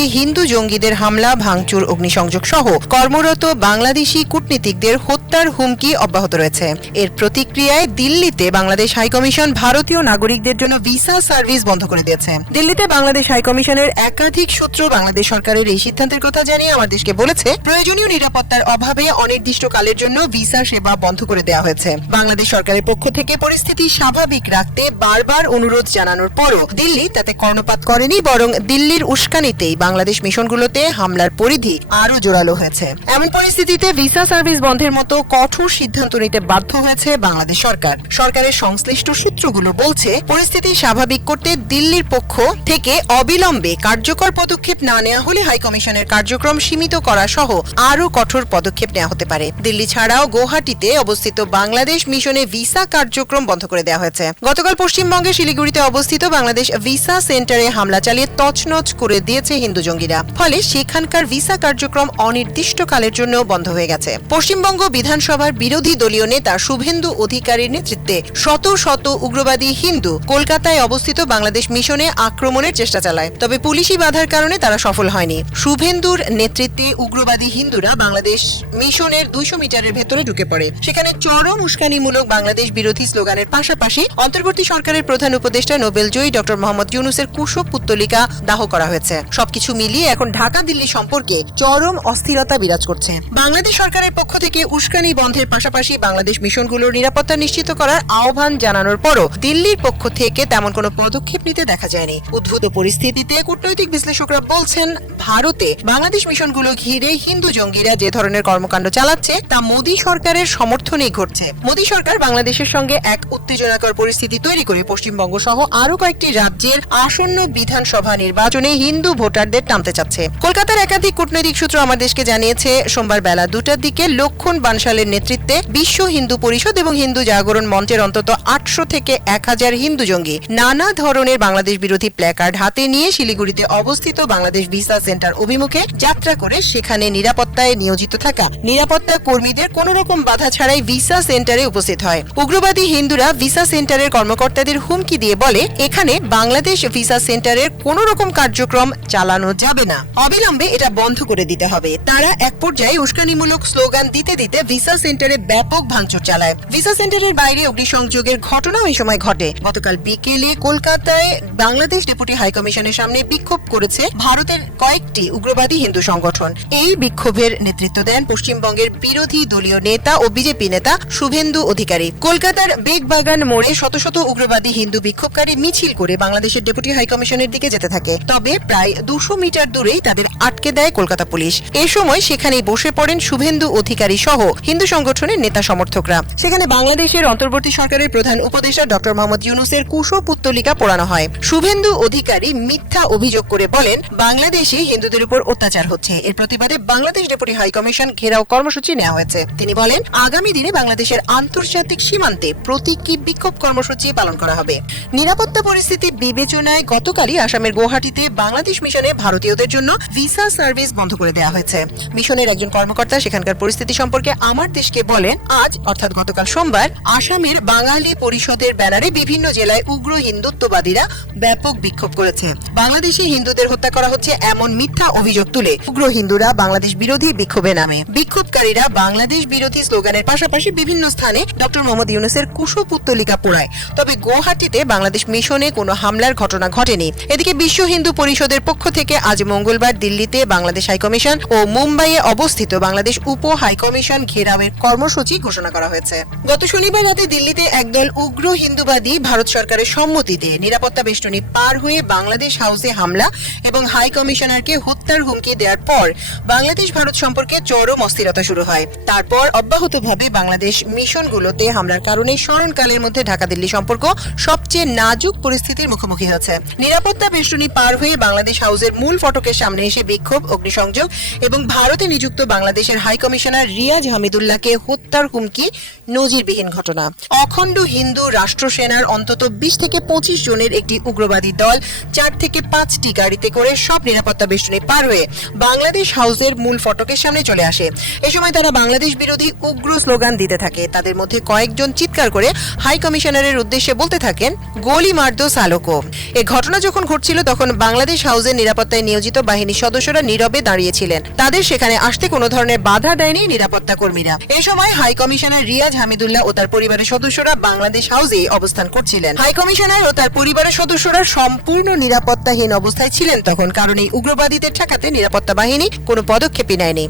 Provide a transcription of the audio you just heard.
হিন্দু জঙ্গিদের হামলা, ভাঙচুর, অগ্নিসংযোগ সহ কর্মরত বাংলাদেশি কূটনীতিকদের হত্যার হুমকি অব্যাহত রয়েছে। এর প্রতিক্রিয়ায় দিল্লিতে বাংলাদেশ হাইকমিশন ভারতীয় নাগরিকদের জন্য ভিসা সার্ভিস বন্ধ করে দিয়েছে। দিল্লিতে বাংলাদেশ হাইকমিশনের একাধিক সূত্র বাংলাদেশ সরকারের এই সিদ্ধান্তের কথা জানিয়ে আমার দেশকে বলেছে, প্রয়োজনীয় নিরাপত্তার অভাবে অনির্দিষ্টকালের জন্য ভিসা সেবা বন্ধ করে দেওয়া হয়েছে। বাংলাদেশ সরকারের পক্ষ থেকে পরিস্থিতি স্বাভাবিক রাখতে বারবার অনুরোধ জানানোর পরও দিল্লি তাতে কর্ণপাত করেনি, বরং দিল্লির উস্কানিতেই বাংলাদেশ মিশনগুলোতে হামলার পরিধি আরও জোরালো হয়েছে। এমন পরিস্থিতিতে ভিসা সার্ভিস বন্ধের মতো কঠোর সিদ্ধান্ত নিতে বাধ্য হয়েছে বাংলাদেশ সরকার। সরকারের সংশ্লিষ্ট সূত্রগুলো বলছে, পরিস্থিতি স্বাভাবিক করতে দিল্লির পক্ষ থেকে অবিলম্বে কার্যকর পদক্ষেপ না নেওয়া হলে হাইকমিশনের কার্যক্রম সীমিত করা সহ আরও কঠোর পদক্ষেপ নেওয়া হতে পারে। দিল্লি ছাড়াও গৌহাটিতে অবস্থিত বাংলাদেশ মিশনে ভিসা কার্যক্রম বন্ধ করে দেওয়া হয়েছে। গতকাল পশ্চিমবঙ্গের শিলিগুড়িতে অবস্থিত বাংলাদেশ ভিসা সেন্টারে হামলা চালিয়ে তছনছ করে দিয়েছে হিন্দু জঙ্গিরা ফলে সেখানকার ভিসা কার্যক্রম অনির্দিষ্টকালের জন্য বন্ধ হয়ে গেছে। পশ্চিমবঙ্গ বিধানসভার বিরোধী দলীয় নেতা শুভেন্দু অধিকারীর নেতৃত্বে শত শত উগ্রবাদী হিন্দু কলকাতায় অবস্থিত বাংলাদেশ মিশনে আক্রমণের চেষ্টা চালায়। তবে পুলিশি বাধার কারণে তারা সফল হয়নি। শুভেন্দুর নেতৃত্বে উগ্রবাদী হিন্দুরা বাংলাদেশ মিশনের দুইশো মিটারের ভেতরে ঢুকে পড়ে। সেখানে চরম উস্কানিমূলক বাংলাদেশ বিরোধী স্লোগানের পাশাপাশি অন্তর্বর্তী সরকারের প্রধান উপদেষ্টা নোবেল জয়ী ডক্টর মোহাম্মদ ইউনুসের কুশব পুত্তলিকা দাহ করা হয়েছে। সবকিছু মিলিয়ে এখন ঢাকা, দিল্লি সম্পর্কে চরম অস্থিরতা বিরাজ করছে। বাংলাদেশ সরকারের পক্ষ থেকে উস্কানি বন্ধের পাশাপাশি বাংলাদেশ মিশনগুলোর নিরাপত্তা নিশ্চিত করার আহ্বান জানানোর পরও দিল্লির পক্ষ থেকে তেমন কোনো পদক্ষেপ নিতে দেখা যায়নি। উদ্ভূত পরিস্থিতিতে কূটনৈতিক বিশ্লেষকরা বলছেন, ভারতে বাংলাদেশ মিশনগুলো ঘিরে হিন্দু জঙ্গিরা যে ধরনের কর্মকাণ্ড চালাচ্ছে, তা মোদী সরকারের সমর্থনেই ঘটছে। মোদী সরকার বাংলাদেশের সঙ্গে এক উত্তেজনাকর পরিস্থিতি তৈরি করে পশ্চিমবঙ্গ সহ আরও কয়েকটি রাজ্যের আসন্ন বিধানসভা নির্বাচনে হিন্দু ভোটারদের টানতে চাচ্ছে। কলকাতার একাধিক কূটনৈতিক সূত্র আমার দেশকে জানিয়েছে, সোমবার বেলা দুটার দিকে লক্ষণ বানশালের নেতৃত্বে বিশ্ব হিন্দু পরিষদ এবং হিন্দু জাগরণ মঞ্চের অন্তত আটশো থেকে এক হাজার হিন্দু জঙ্গি নানা ধরনের বাংলাদেশ বিরোধী প্ল্যাকার্ড হাতে নিয়ে শিলিগুড়িতে অবস্থিত বাংলাদেশ ভিসা সেন্টার অভিমুখে যাত্রা করে সেখানে নিরাপত্তায় নিয়োজিত থাকা নিরাপত্তা কর্মীদের কোন রকম বাধা ছাড়াই ভিসা সেন্টারে উপস্থিত হয়। উগ্রবাদী হিন্দুরা ভিসা সেন্টারের কর্মকর্তাদের হুমকি দিয়ে বলে, এখানে বাংলাদেশ ভিসা সেন্টারের কোন রকম কার্যক্রম চালানো যাবে না। অবিলম্বে এটা বন্ধ করে দিতে হবে। তারা এক পর্যায়ে উস্কানিমূলক স্লোগান দিতে দিতে ভিসা সেন্টারে ব্যাপক ভাঙচুর চালায়। ভিসা সেন্টারের বাইরে অগ্নিসংযোগের ঘটনাও এই সময় ঘটে। গতকাল বিকেলে কলকাতায় বাংলাদেশ ডেপুটি হাইকমিশনের সামনে বিক্ষোভ করেছে ভারতের কয়েকটি উগ্রবাদী হিন্দু সংগঠন। এই বিক্ষোভের নেতৃত্ব দেন পশ্চিমবঙ্গের বিরোধী দলীয় নেতা ও বিজেপি নেতা শুভেন্দু অধিকারী। কলকাতার বেগবাগান মোড়ে শত শত উগ্রবাদী হিন্দু বিক্ষোভকারী মিছিল করে বাংলাদেশের ডেপুটি হাইকমিশনের দিকে যেতে থাকে। তবে প্রায় দুশো মিটার দূরেই তাদের আটকে দেয় কলকাতা পুলিশ। এ সময় সেখানেই বসে পড়েন শুভেন্দু অধিকারী সহ হিন্দু সংগঠনের নেতা সমর্থকরা। সেখানে বাংলাদেশের অন্তর্বর্তী সরকারের প্রধান উপদেষ্টা ডক্টর মোহাম্মদ ইউনুসের কুশো পুত্তলিকা পোড়ানো হয়। শুভেন্দু অধিকারী মিথ্যা অভিযোগ করে বলেন, বাংলাদেশে হিন্দুদের উপর অত্যাচার হচ্ছে। এর প্রতিবাদে বাংলাদেশ ডেপুটি হাইকমিশন ঘেরাও কর্মসূচি নেওয়া হয়েছে। তিনি বলেন, আগামী দিনে বাংলাদেশের আন্তর্জাতিক সীমান্তে প্রতীকী বিক্ষোভ কর্মসূচি পালন করা হবে। নিরাপত্তা পরিস্থিতি বিবেচনায় গতকালই আসামের গুয়াহাটিতে বাংলাদেশ মিশনে ভারতীয়দের জন্য ভিসা সার্ভিস বন্ধ করে দেওয়া হয়েছে। মিশনের একজন কর্মকর্তা সেখানকার পরিস্থিতি সম্পর্কে আমার দেশকে বলেন, আজ, অর্থাৎ গতকাল সোমবার, আসামের বাঙালি পরিষদের ব্যানারে বিভিন্ন জেলায় উগ্র হিন্দুত্ববাদীরা ব্যাপক বিক্ষোভ করেছে। বাংলাদেশে হিন্দুদের হত্যা করা হচ্ছে এমন মিথ্যা অভিযোগ তুলে উগ্র হিন্দুরা বাংলাদেশ বিরোধী বিক্ষোভে নামে। বিক্ষোভকারীরা বাংলাদেশ বিরোধী স্লোগানের পাশাপাশি বিভিন্ন স্থানে ডক্টর মোহাম্মদ ইউনুসের কুশপুত্তলিকা পোড়ায়। তবে গুয়াহাটিতে বাংলাদেশ মিশনে কোনো হামলার ঘটনা ঘটেনি। এদিকে বিশ্ব হিন্দু পরিষদের পক্ষ থেকে আজ মঙ্গলবার দিল্লিতে বাংলাদেশ হাইকমিশন ও মুম্বাইয়ে অবস্থিত বাংলাদেশ উপ হাইকমিশন ঘেরাওয়ের কর্মসূচি ঘোষণা করা হয়েছে। গত শনিবার রাতে দিল্লিতে একদল উগ্র হিন্দুবাদী ভারত সরকারের সম্মতিতে নিরাপত্তা বেষ্টনী পার হয়ে বাংলাদেশ হাউসে হামলা এবং হাই কমিশনারকে হত্যার হুমকি দেওয়ার পর বাংলাদেশ ভারত সম্পর্কে চরম অস্থিরতা শুরু হয়। তারপর অব্যাহতভাবে বাংলাদেশ মিশনগুলোতে হামলার কারণে স্মরণকালের মধ্যে ঢাকা দিল্লি সম্পর্ক সবচেয়ে নাজুক পরিস্থিতির মুখোমুখি হয়েছে। নিরাপত্তা বেষ্টনী পার হয়ে বাংলাদেশ হাউসের মূল ফটকের সামনে এসে বিক্ষোভ, অগ্নিসংযোগ এবং ভারতে নিযুক্ত বাংলাদেশের হাই কমিশনার রিয়াজ হামিদুল্লাহকে হত্যার হুমকি, নজিরবিহীন ঘটনা। অখণ্ড হিন্দু রাষ্ট্র সেনার অন্তত বিশ থেকে পঁচিশ জনের একটি উগ্রবাদী দল, চার থেকে পাঁচটি গাড়িতে করে সব নিরাপত্তা বেষ্টনী পার হয়ে বাংলাদেশ হাউসের মূল ফটকের সামনে চলে আসে। এ সময় তারা বাংলাদেশ বিরোধী উগ্র স্লোগান দিতে থাকে। তাদের মধ্যে কয়েকজন চিৎকার করে হাই কমিশনারের উদ্দেশ্যে বলতে থাকেন, গোলি মার্দো সালোকো। এ ঘটনা যখন ঘটছিল, তখন বাংলাদেশ হাউসের নিরাপত্তা নিরাপত্তায় নিয়োজিত বাহিনীর সদস্যরা নীরবে দাঁড়িয়েছিলেন। তাদের সেখানে আসতে কোনো ধরনের বাধা দেয়নি নিরাপত্তা কর্মীরা। এ সময় হাই কমিশনার রিয়াজ হামিদুল্লাহ ও তার পরিবারের সদস্যরা বাংলাদেশ হাউসে অবস্থান করছিলেন। হাই কমিশনার ও তার পরিবারের সদস্যরা সম্পূর্ণ নিরাপত্তাহীন অবস্থায় ছিলেন তখন, কারণ এই উগ্রবাদীদের ঠেকাতে নিরাপত্তা বাহিনী কোনো পদক্ষেপই নেয়নি।